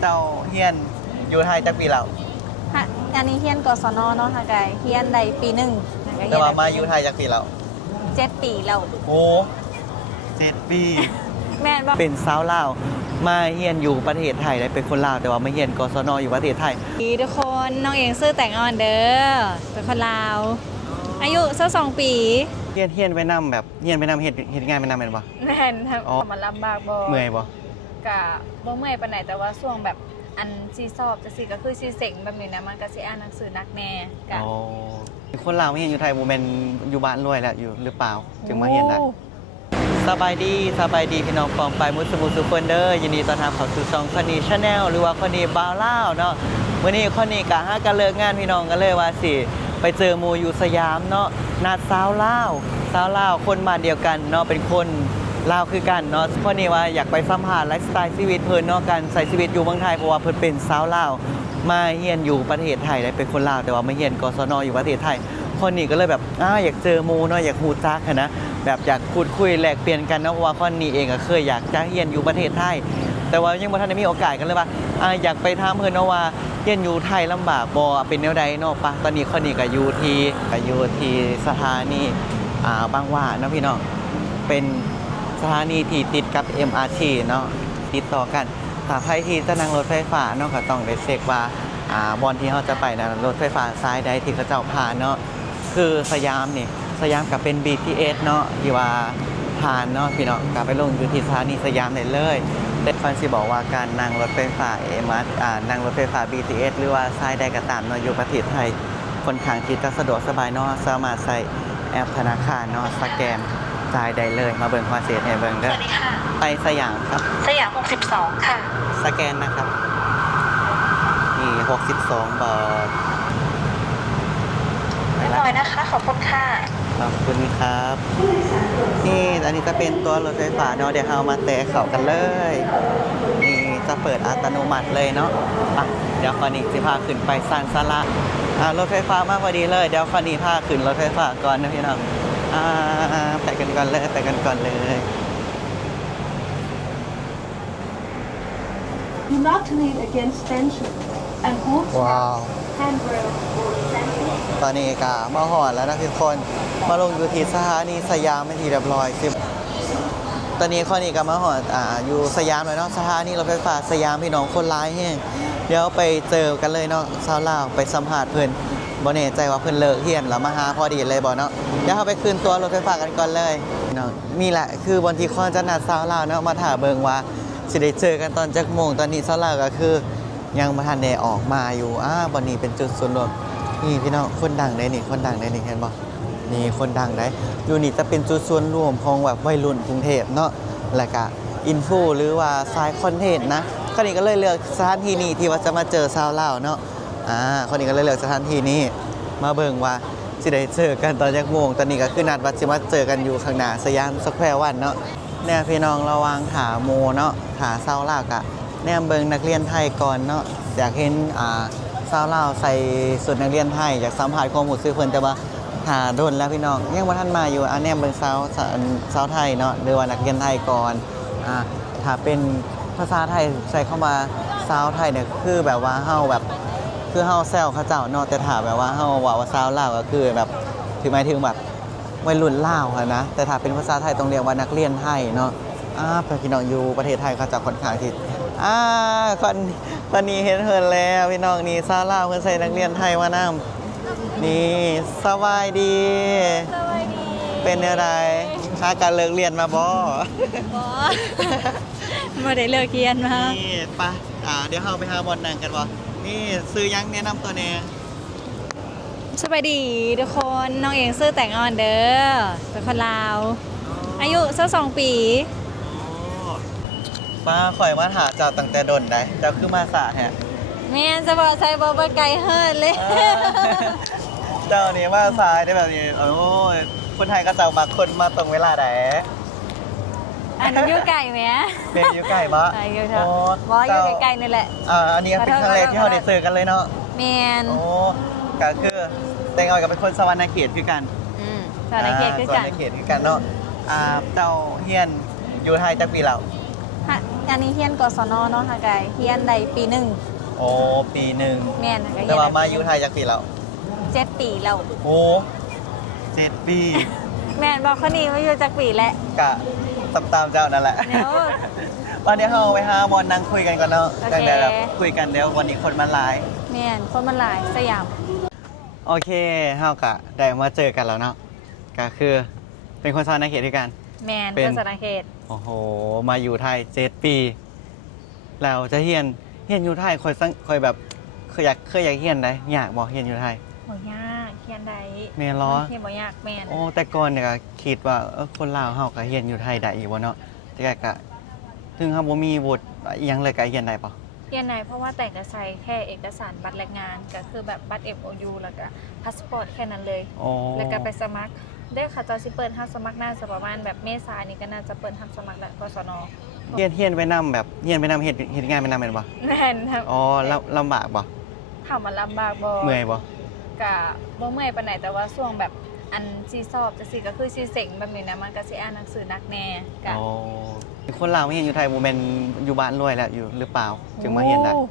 เจ้าเฮียนอยู่ไทยจักปีแล้วฮะอันนี้เฮียนกศนเนาะค่ะกายเฮียนได้ปีหนึ่ง แต่ว่ามาอยู่ไทยจักปีแล้ว7 ปีแล้วโอ้7 ปีแม่นบ่เป็นสาวลาวมาเฮียนอยู่ประเทศไทยได้เป็นคนลาวแต่ว่ามาเฮียนกศนอยู่ประเทศไทยทุกคนน้องเองซื้อแต่งอ่อนเด้อเป็นคนลาวอายุ22 ปีเฮียนไปนำแบบเฮียนไปนำเฮ็ดงานไปนำแม่นบ่แม่นมันลำบากบ่เมื่อยบ่กะบ่เมื่อยปานไหนแต่ว่าช่วงแบบอันซีสอบจะสิก็คือซีเส็งแบบนี้นะมันก็สิอ่านหนังสือนักแน่กะคนลาวมาเฮียนอยู่ไทยบ่แม่นอยู่บ้านรวยแล้วอยู่หรือเปล่าจึงมาเฮียนได้สบายดีพี่น้องฟองไปมุสมุสุคนเด้อยินดีต้อนรับเข้าสู่ช่องคณีชาแนลหรือว่าคณีบาวลาวเนาะมื้อนี้คณีกะหากันเลิกงานพี่น้องกันเลยว่าสิไปเจอหมู่อยู่สยามเนาะนัดสาวลาวคนบ้านเดียวกันเนาะเป็นคนลาวคือกันเนาะเพราะนี่ว่าอยากไปสัมภาษณ์ไลฟ์สไตล์ชีวิตเพิ่นเนาะการใช้ชีวิตอยู่เมืองไทยเพราะว่าเพิ่นเป็นสาวลาวมาเฮียนอยู่ประเทศไทยได้เป็นคนลาวแต่ว่ามาเฮียนกศนอยู่ประเทศไทยคนนี้ก็เลยแบบอยากเจอหมู่เนาะอยากฮู้จักนะแบบอยากพูดคุยแลกเปลี่ยนกันเนาะเพราะว่าคนนี้เองก็เคยอยากจะเฮียนอยู่ประเทศไทยแต่ว่ายังบ่ทันได้มีโอกาสกันเลยว่าอยากไปถามเพิ่นเนาะว่าเฮียนอยู่ไทยลำบากบ่เป็นแนวใดเนาะปะตอนนี้คนนี้ก็อยู่ที่สถานีบางหว่าเนาะพี่น้องเป็นสถานีที่ติดกับ MRT เนาะติดต่อกันถ้าใครที่จะนั่งรถไฟฟ้าเนาะก็ต้องได้เช็คว่าบอนที่เขาจะไปนะรถไฟฟ้าสายใดที่เขาเจ้าผ่านเนาะคือสยามกับเป็น BTS เนาะที่ว่าผ่านเนาะพี่น้องก็ไปลงอยู่ที่สถานีสยามได้เลยแต่ฟันสิบอกว่าการนั่งรถไฟฟ้านั่งรถไฟฟ้า BTS หรือว่าสายใดก็ตามเนาะอยู่ประเทศไทยค่อนข้างที่จะสะดวกสบายเนาะสามารถใช้แอปธนาคารเนาะสแกนจ่ายได้เลยมาเบิ่งความเสียให้เบิ่งเด้อไปสยามครับสยาม62ค่ะสแกนนะครับนี่62 บาทเรียบร้อยนะคะขอบคุณค่ะขอบคุณครับนี่อันนี้จะเป็นตัวรถไฟฟ้าเนาะเดี๋ยวเรามาแตะเข้ากันเลยนี่จะเปิดอัตโนมัติเลยเนาะเดี๋ยวคอนนี้จะพาขึ้นไปซานซาลารถไฟฟ้ามาพอดีเลยเดี๋ยวคอนนี้พาขึ้นรถไฟฟ้าก่อนนะพี่น้องไปกันก่อนเลย Do not lean against tension and move handrail or center. ตอนนี้ก็มาหอดแล้วนะทุกคนมาลงอยู่ที่สถานีสยามเป็นที่เรียบร้อยตอนนี้ข้อนี้ก็มาหอดอยู่สยามเลยเนาะสถานีรถไฟฟ้าสยามพี่น้องคนร้ายแห้งเดี๋ยวไปเจอกันเลยเนาะชาวลาวไปสัมภาษณ์เพิ่นบ่แน่ใจว่าเพิ่นเลิกเฮียนแล้วมาหาพอดีเลยบ่เนาะเดี๋ยวเราไปคืนตัวรถไฟฟ้ากันก่อนเลยเนาะนี่แหละคือบางทีข้อจะนัดชาวลาวเนาะมาถามเบิ่งว่าสิได้เจอกันตอนจักโมงตอนนี้ชาวลาวก็คือยังบ่ทันได้ออกมาอยู่บ่นี้เป็นจุดส่วนรวมนี่พี่น้องคนดังได้นี่เห็นบ่นี่คนดังได้อยู่นี่จะเป็นจุดส่วนรวมของแบบวัยรุ่นกรุงเทพเนาะแล้วก็อินฟูหรือว่าสายคอนเทนต์นะคนนี้ก็เลยเลือกสถานที่นี้ที่ว่าจะมาเจอชาวลาวเนาะคนนี้ก็เลยเลือกสถานที่นี้มาเบิ่งว่าสิได้เจอกันตอนจักโมงตอนนี้ก็คือนัดว่าจะมาเจอกันอยู่ข้างหน้าสยามสแควร์วันเนาะเนี่ยพี่น้องระวังถาโมเนาะถาชาวลาวกะแนมเบิ่งนักเรียนไทยก่อนเนาะอยากเห็นชาวลาวใส่สุดนักเรียนไทยอยากสัมผัสความรู้สึกเพิ่นแต่ว่าหาโดนแล้วพี่น้องยังบ่ทันมาอยู่แนมเบิ่งชาวไทยเนาะหรือว่านักเรียนไทยก่อนถ้าเป็นภาษาไทยใส่เข้ามาชาวไทยเนี่ยคือแบบว่าเฮาแบบคือเฮาแซวเขาเจ้าเนาะแต่ถ้าแบบว่าเฮาว่าชาวลาวก็คือแบบหมายถึงแบบวัยรุ่นลาวอะนะแต่ถ้าเป็นภาษาไทยต้องเรียกว่านักเรียนไทยเนาะพี่น้องอยู่ประเทศไทยเขาจะค่อนข้างที่คนนี้เห็นเพิ่นแล้วพี่น้องนี่ชาวลาวเพิ่นใส่นักเรียนไทยมานำนี่สบายดีเป็นอะไรหาการเลิกเรียนมาบ่บ่ได้เลิกเรียนมานี่ปะเดี๋ยวเราไปหาบอลนั่งกันบ่นี่ซื้อยังแนะนำตัวแน่สวัสดีทุกคนน้องเองซื้อแต่งอ่อนเด้อเป็นคนลาวอายุ22 ปีป้าข่อยมาหาเจ้าตั้งแต่ดนได้เจ้าคือมาสาแฮะแม่นจะบอกใส่บ่ไกลเฮิดเลยเจ้านี่มาสายได้แบบนี้โอ้ยคนไทยก็เจ้ามาคนมาตรงเวลาไหนอันอยู่ไกลไหมเป็นอยู่ไกลบ่อยู่เถอะบ่อยู่ไกลๆนี่แหละอันนี้เป็นครั้งแรกที่เราได้เจอกันเลยเนาะแม่นก็คือแต่งเอากับเป็นคนสวรรณเขตคือกันสวรรณเขตคือกันเนาะเจ้าเฮียนอยู่ไทยจักปีแล้ว อันนี้เฮียนกศนเนาะค่ะไกเฮียนใดปีหนึ่ง โอ้ปีหนึ่ง แม่นค่ะ แต่ว่ามาอยู่ไทยจากปีแล้ว 7 ปีแล้ว โอ้7 ปี แม่นบอกคนนี้มาอยู่จากปีแล้ว กะตามๆเจ้านั่นแหละ เดี๋ยว วันนี้เราไปหาบอลนั่งคุยกันก่อนเนาะ โอเค ตั้งแต่แบบคุยกันเดี๋ยววันนี้คนมาหลาย แม่นคนมันหลายสยาม โอเคเฮากะได้มาเจอกันแล้วเนาะก็คือเป็นคนสอนในเขตด้วยกัน แม่น เป็น เป็นสนาเขต โอ้โห มาอยู่ไทย7 ปีแล้วจะเฮียนอยู่ไทยคอยแบบเคยอยากเฮียนได้อยากบอกเฮียนอยู่ไทย บ่ยากเฮียนใด แม่นเหรอ เฮียนบ่ยากแม่น โอ้แต่ก่อนเนี่ยก็คิดว่าคนลาวเฮาก็เฮียนอยู่ไทยได้อีกบ่เนาะแต่ก็ถึงเฮาบ่มีวุฒิอิหยังเลยก็เฮียนได้ปะ เฮียนไหนเพราะว่าแต่งกระใช้แค่เอกสารบัตรแรงงานก็คือแบบบัตร MOU แล้วก็พาสปอร์ตแค่นั้นเลย โอ้ แล้วก็ไปสมัครได้ค่ะเจ้าสิเปิดรับสมัครน่าจะประมาณแบบเมษายนนี้ก็น่าจะเปิดรับสมัครแล้วกศน เฮียนไปนํแบบเฮียนไปนํเฮ็ดงานไปนํแม่นบ่ แม่นครับ อ๋อลำบากบ่ ถามว่าลำบากบ่ เมื่อยบ่ กะบ่เมื่อยปานไหนแต่ว่าช่วงแบบอันซีสอบจะสิก็คือซีเส็งแบบนี้นะมันก็สิอ่านหนังสือหนักแน่กะ อ๋อคนลาวมาเฮียนอยู่ไทยบ่แม่นอยู่บ้านรวยแล้วอยู่หรือเปล่า จึงมาเฮียนได้ โอ้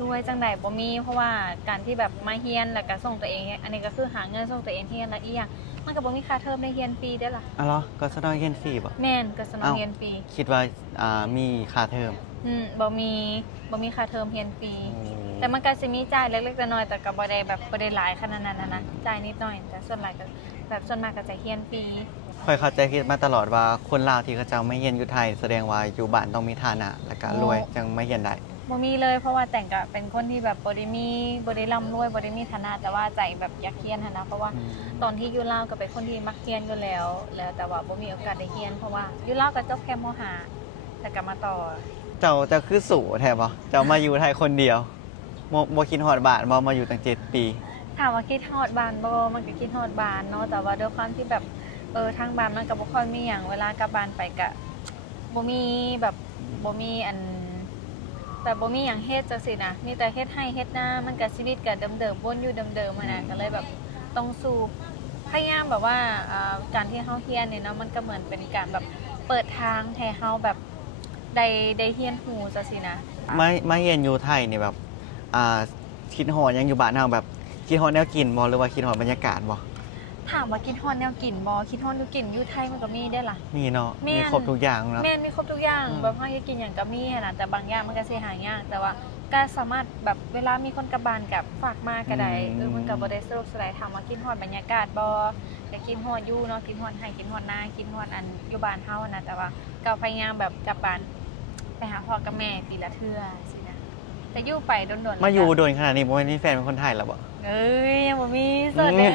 รวยจังไดบ่มีเพราะว่าการที่แบบมาเฮียนแล้วก็ส่งตัวเอง อันนี้ก็คือหาเงินส่งตัวเองเฮียนแล้วอีกอย่างมันก็บ่มีค่าเทอมได้เฮียนฟรีเด้อล่ะ อ๋อเหรอก็สนอเฮียนฟรีบ่ แม่นก็สนองเฮียนฟรี คิดว่ามีค่าเทอม บ่มีค่าเทอมเฮียนฟรีแต่มันก็สิมีจ่ายเล็กๆน้อยๆแต่ก็บ่ได้แบบบ่ได้หลายขนาดนั้นนะจ่ายนิดหน่อยแต่ส่วนหลายก็แบบส่วนมากก็จะเฮียนฟรี ค่อยเข้าใจคิดมาตลอดว่าคนลาวที่เขาเจ้าไม่เฮียนอยู่ไทย แสดงว่าอยู่บ้านต้องมีฐานะและก็รวยจังไม่เฮียนได้ บ่มีเลยเพราะว่าแต่งก็เป็นคนที่แบบบ่ได้ร่ำรวยบ่ได้มีฐานะแต่ว่าใจแบบอยากเรียนหั้นนะเพราะว่าตอนที่อยู่ลาวก็เป็นคนที่มักเรียนอยู่แล้วแต่ว่าบ่มีโอกาสได้เรียนเพราะว่าอยู่ลาวก็จบแค่ม .5 แต่ก็มาต่อ เจ้าคือสู่แท้บ่เจ้ามาอยู่ไทยคนเดียวบ่คิดฮอดบ้านบ่มาอยู่ตั้ง7 ปี ถามว่าคิดฮอดบ้านบ่มันก็คิดฮอดบ้านเนาะแต่ว่าด้วยความที่แบบทางบ้านมันก็บ่ค่อยมีหยังเวลากลับบ้านไปก็บ่มีแบบบ่มีอันแต่บ่มีหยังเฮ็ดจังซี่นะมีแต่เฮ็ดให้เฮ็ดนามันก็ชีวิตก็เดิมๆวนอยู่เดิมๆอะนะก็เลยแบบต้องสู้พยายามแบบว่าการที่เฮาเรียนเนี่ยเนาะมันก็เหมือนเป็นการแบบเปิดทางให้เฮาแบบได้เรียนรู้จังซี่นะ มาเฮียนอยู่ไทยนี่แบบคิดฮอดหยังอยู่บ้านเฮาแบบคิดฮอดแนวกินบ่หรือว่าคิดฮอดบรรยากาศบ่ ถามว่าคิดฮอดแนวกินบ่คิดฮอดแนวกินอยู่ไทยมันก็มีได้ล่ะ มีเนาะ แม่น มีครบทุกอย่างเนาะ แม่นมีครบทุกอย่าง อืม แบบเฮาอยากกินหยังก็มีหั้นนะแต่บางอย่างมันก็สิหายากแต่ว่าก็สามารถแบบเวลามีคนกลับบ้านกับฝากมาก็ได้มันก็บ่ได้สะดวกสบายถามว่ากินฮอดบรรยากาศบ่ก็กินฮอดอยู่เนาะกินฮอดไร่กินฮอดนากินฮอดอันอยู่บ้านเฮานะแต่ว่าก็พยายามแบบกลับบ้านไปหาพ่อกับแม่ปีละเทื่อสินะแต่อยู่ไปโดนๆ มาอยู่โดนขนาดนี้บ่แม่นมีแฟนเป็นคนไทยแล้วบ่ เอ้ยยังบ่มีโสดเด้อ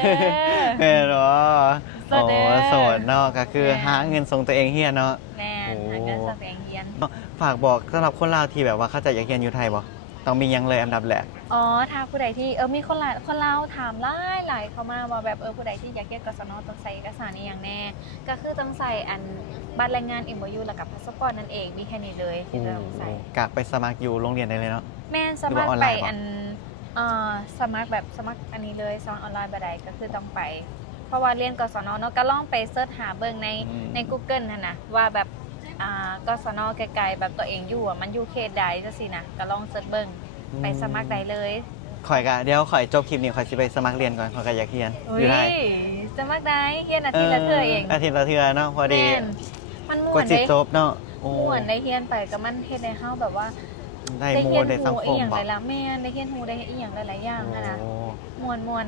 แม่เนาะ โสดเด้อ โสดเนาะก็คือ แม่ หาเงินส่งตัวเองเฮียนเนาะ แม่นหาเงินส่งตัวเองเรียน ฝากบอกสำหรับคนลาวที่แบบว่าเขาจะอยากเรียนอยู่ไทยบ่ต้องมีหยังเลยอันดับแรก อ๋อถ้าผู้ใดที่มีคนลาวถามหลายเข้ามาว่าแบบผู้ใดที่อยากเรียนกศนต้องใส่เอกสารนี้อย่างแน่ก็คือต้องใส่อันบัตรแรงงาน MOU แล้วกับพาสปอร์ตนั่นเองมีแค่นี้เลยที่เราต้องใส่ กากไปสมัครอยู่โรงเรียนได้เลยเนาะ แม่นสมัคร หรือว่าออน ไป ไลน์ปะ อันสมัครแบบสมัครอันนี้เลยสมัครออนไลน์บ่ได้ก็คือต้องไป เพราะว่าเรียนกศนเนาะก็ลองไปเสิร์ชหาเบิ่งใน Google นั่นนะว่าแบบกศนไกลๆแบบตัวเองอยู่มันอยู่เขตใดจังซี่นะก็ลองเสิร์ชเบิ่งไปสมัครได้เลย ข่อยกะเดี๋ยวข่อยจบคลิปนี้ข่อยสิไปสมัครเรียนก่อนข่อยก็อยากเรียน อุ้ อยู่ไทย ยสมัครได้เฮียนอาทิตย์ละเทื่อเอง อาทิตย์ละเทื่อเนาะพอดี แม่นมันม่ ก ว ว่าน สิ เด้ จบเนาะโอ้ ม่วนได้เฮียนไปก็มันเฮ็ดให้เฮาแบบว่า ได้ ได้ โม เฮียน ได้สัง ฮู้ ค อี ม หยัง บ่ หลายๆแม่นได้เฮียนฮู้ได้อีหยังหลายๆอย่างอะนะ โอ้ ม่วน